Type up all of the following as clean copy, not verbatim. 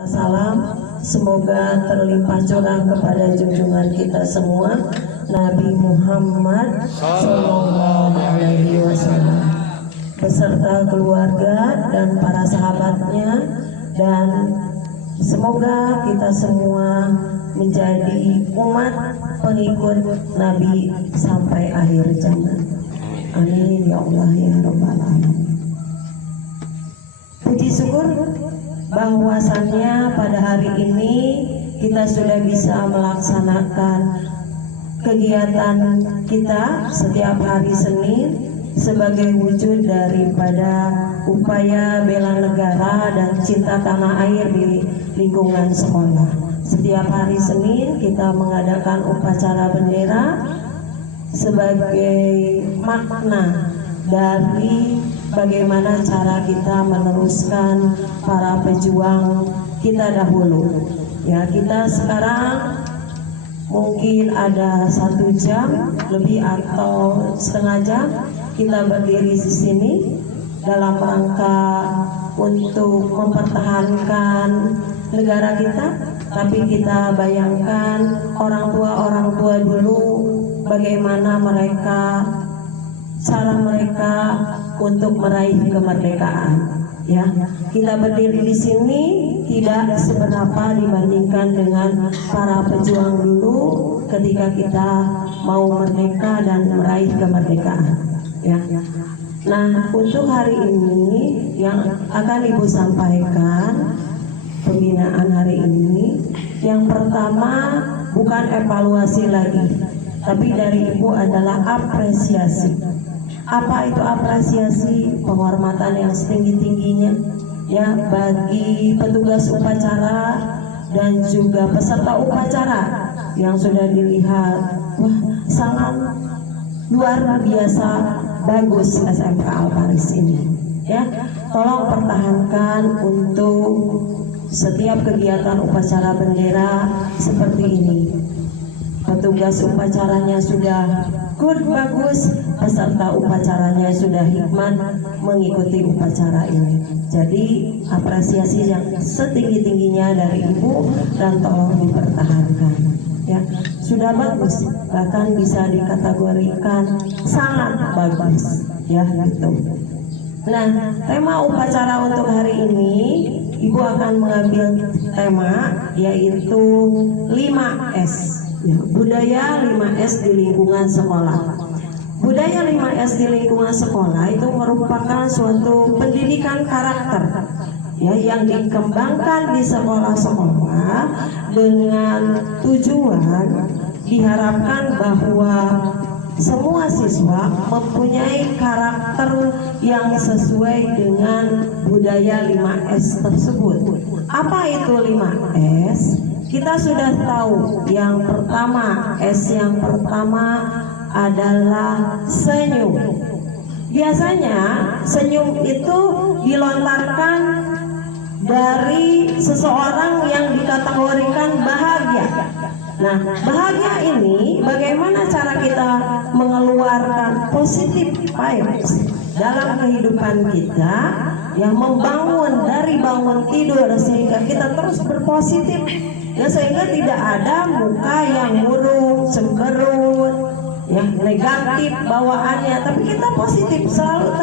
Salam, semoga terlimpah curah kepada junjungan kita semua, Nabi Muhammad Sallallahu Alaihi Wasallam, beserta keluarga dan para sahabatnya, dan semoga kita semua menjadi umat pengikut Nabi sampai akhir zaman. Amin ya Allah ya Rabbal Alamin. Puji syukur bahwasannya pada hari ini kita sudah bisa melaksanakan kegiatan kita setiap hari Senin sebagai wujud daripada upaya bela negara dan cinta tanah air di lingkungan sekolah. Setiap hari Senin kita mengadakan upacara bendera sebagai makna dari bagaimana cara kita meneruskan para pejuang kita dahulu. Ya, kita sekarang mungkin ada 1 jam lebih atau setengah jam kita berdiri di sini dalam rangka untuk mempertahankan negara kita. Tapi kita bayangkan orang tua dulu bagaimana cara mereka untuk meraih kemerdekaan. Ya, kita berdiri di sini tidak seberapa dibandingkan dengan para pejuang dulu ketika kita mau merdeka dan meraih kemerdekaan. Ya. Nah, untuk hari ini yang akan Ibu sampaikan pembinaan hari ini, yang pertama bukan evaluasi lagi, tapi dari Ibu adalah apresiasi. Apa itu apresiasi? Penghormatan yang setinggi-tingginya ya bagi petugas upacara dan juga peserta upacara yang sudah dilihat, wah sangat luar biasa bagus SMK Al-Faris ini. Ya, tolong pertahankan untuk setiap kegiatan upacara bendera seperti ini. Petugas upacaranya sudah good, bagus, peserta upacaranya sudah hikmat mengikuti upacara ini. Jadi apresiasi yang setinggi-tingginya dari Ibu dan tolong dipertahankan. Ya, sudah bagus, bahkan bisa dikategorikan sangat bagus. Ya, gitu. Nah, tema upacara untuk hari ini Ibu akan mengambil tema yaitu 5S. Ya, budaya 5S di lingkungan sekolah. Budaya 5S di lingkungan sekolah itu merupakan suatu pendidikan karakter ya yang dikembangkan di sekolah-sekolah dengan tujuan diharapkan bahwa semua siswa mempunyai karakter yang sesuai dengan budaya 5S tersebut. Apa itu 5S? Kita sudah tahu yang pertama, S yang pertama adalah senyum. Biasanya senyum itu dilontarkan dari seseorang yang dikategorikan bahagia. Nah, bahagia ini bagaimana cara kita mengeluarkan positif vibes dalam kehidupan kita yang membangun dari bangun tidur sehingga kita terus berpositif. Ya, sehingga tidak ada muka yang murung, cemberut, ya negatif bawaannya, tapi kita positif, selalu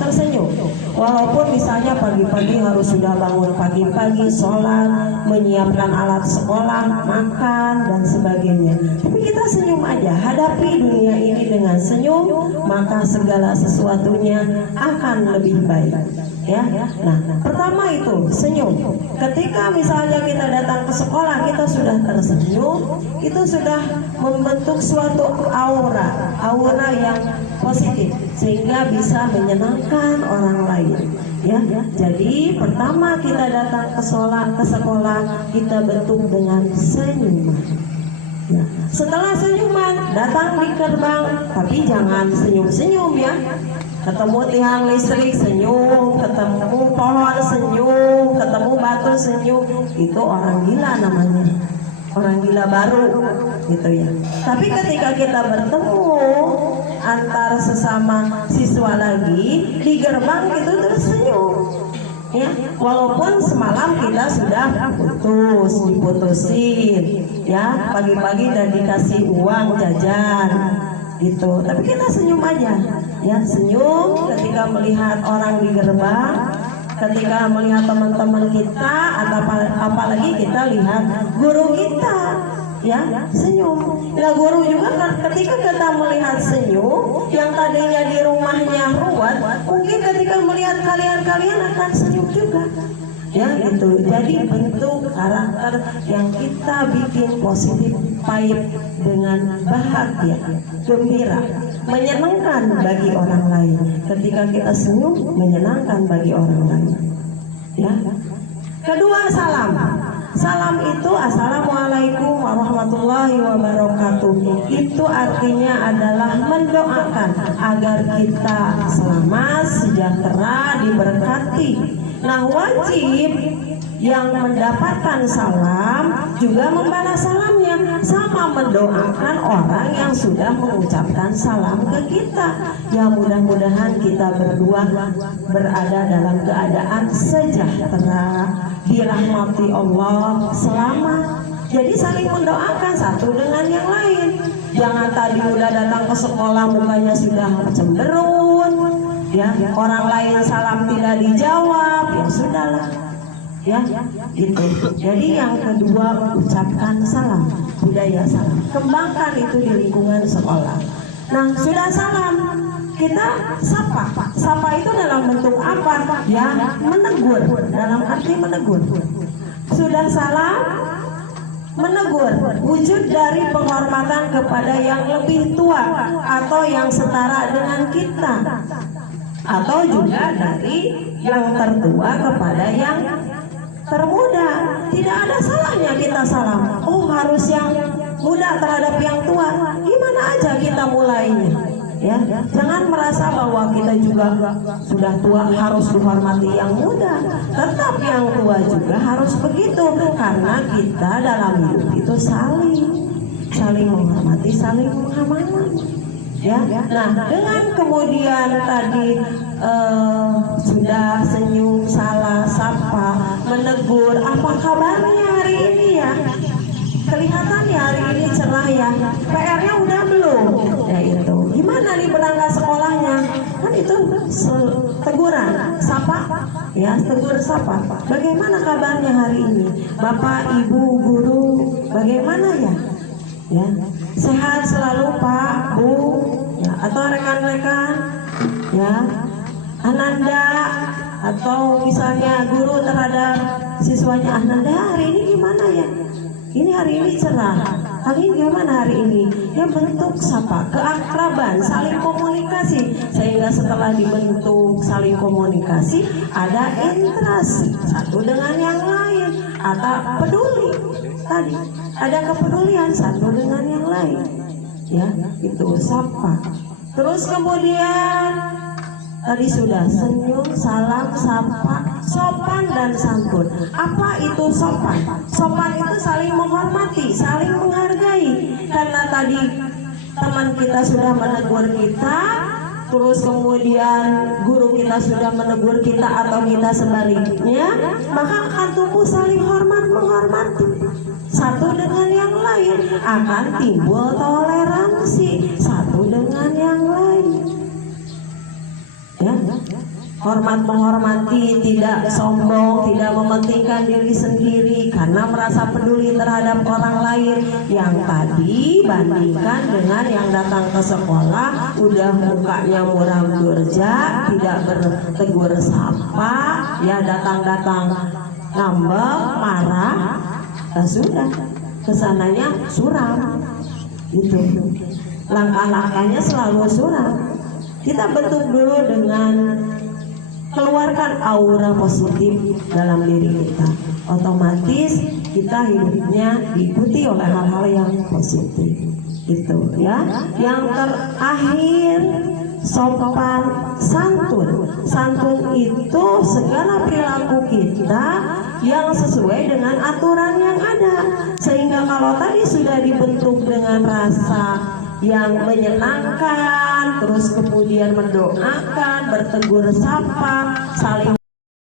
tersenyum. Walaupun misalnya pagi-pagi harus sudah bangun pagi-pagi, sholat, menyiapkan alat sekolah, makan dan sebagainya. Tapi kita senyum aja, hadapi dunia ini dengan senyum, maka segala sesuatunya akan lebih baik. Ya, nah pertama itu senyum. Ketika misalnya kita datang ke sekolah kita sudah tersenyum, itu sudah membentuk suatu aura yang positif sehingga bisa menyenangkan orang lain. Ya, jadi pertama kita datang ke sekolah kita bentuk dengan senyuman. Ya. Setelah senyuman datang di gerbang, tapi jangan senyum-senyum ya. Ketemu tiang listrik senyum, ketemu pohon senyum, ketemu batu senyum, itu orang gila namanya, orang gila baru gitu ya. Tapi ketika kita bertemu antar sesama siswa lagi di gerbang itu terus senyum. ya, walaupun semalam kita sudah diputusin, ya, pagi-pagi dan dikasih uang jajan, gitu. Tapi kita senyum aja, ya, senyum ketika melihat orang di gerbang, ketika melihat teman-teman kita, atau apalagi kita lihat guru kita, ya, senyum. Nah, guru juga kan ketika kita melihat senyum, yang tadinya di rumahnya ruwet, mungkin ketika melihat kalian akan senyum juga, ya, gitu. Jadi bentuk karakter yang kita bikin positif, baik dengan bahagia, gembira, menyenangkan bagi orang lain. Ketika kita senyum, menyenangkan bagi orang lain, ya. Kedua, salam. Salam itu assalamualaikum warahmatullahi wabarakatuh. Itu artinya adalah mendoakan agar kita selamat, sejahtera, diberkati. Nah, wajib yang mendapatkan salam juga membalas salamnya, sama mendoakan orang yang sudah mengucapkan salam ke kita. Ya, mudah-mudahan kita berdua berada dalam keadaan sejahtera, dirahmati Allah, selamat. Jadi saling mendoakan satu dengan yang lain. Jangan tadi udah datang ke sekolah mukanya sudah cemberut, ya, orang lain salam tidak dijawab, ya sudahlah, ya, gitu. Jadi yang kedua, ucapkan salam, budaya salam, kembangkan itu di lingkungan sekolah. Nah, sudah salam, kita sapa itu dalam bentuk apa? Ya, menegur, dalam arti menegur. Sudah salam, menegur, wujud dari penghormatan kepada yang lebih tua atau yang setara dengan kita, atau juga dari yang tertua kepada yang termuda. Tidak ada salahnya kita salam. Oh, harus yang muda terhadap yang tua. Gimana aja kita mulainya, ya. Jangan merasa bahwa kita juga sudah tua harus dihormati yang muda. Tetap yang tua juga harus begitu, karena kita dalam hidup itu saling menghormati, saling mengamankan, ya. Nah, dengan kemudian tadi sudah senyum, salah, sapa, menegur, apa kabarnya hari ini, ya? Kelihatan ya hari ini cerah, ya. PR-nya udah belum? Ya itu. Gimana nih berangkat sekolahnya? Kan itu teguran, sapa, ya, tegur sapa. Bagaimana kabarnya hari ini? Bapak, Ibu, guru, bagaimana ya? Ya, sehat selalu Pak, Bu, ya, atau rekan-rekan, ya, Ananda, atau misalnya guru terhadap siswanya, Ananda hari ini gimana ya? Ini hari ini cerah. Hari ini gimana hari ini? Ya, bentuk sapa, keakraban, saling komunikasi, sehingga setelah dibentuk saling komunikasi ada interaksi satu dengan yang lain, atau peduli tadi, ada kepedulian satu dengan yang lain, ya, itu sapa. Terus kemudian tadi sudah senyum, salam, sapa, sopan dan santun. Apa itu sopan? Sopan itu saling menghormati, saling menghargai. Karena tadi teman kita sudah menegur kita, terus kemudian guru kita sudah menegur kita, atau kita sebaliknya, maka akan tumbuh saling hormat menghormati satu dengan yang lain, akan timbul toleransi satu dengan yang lain, ya. Hormat menghormati, tidak sombong, tidak mementingkan diri sendiri karena merasa peduli terhadap orang lain. Yang tadi bandingkan dengan yang datang ke sekolah udah mukanya muram durja, tidak bertegur sapa, ya, datang-datang ngambek, marah, sudah kesananya suram, gitu. Langkah-langkahnya selalu suram. Kita bentuk dulu dengan keluarkan aura positif dalam diri kita, otomatis kita hidupnya diikuti oleh hal-hal yang positif, itu, ya. Yang terakhir, sopan santun. Santun itu segala perilaku kita yang sesuai dengan aturan yang ada, sehingga kalau tadi sudah dibentuk dengan rasa yang menyenangkan, terus kemudian mendoakan, bertegur sapa, saling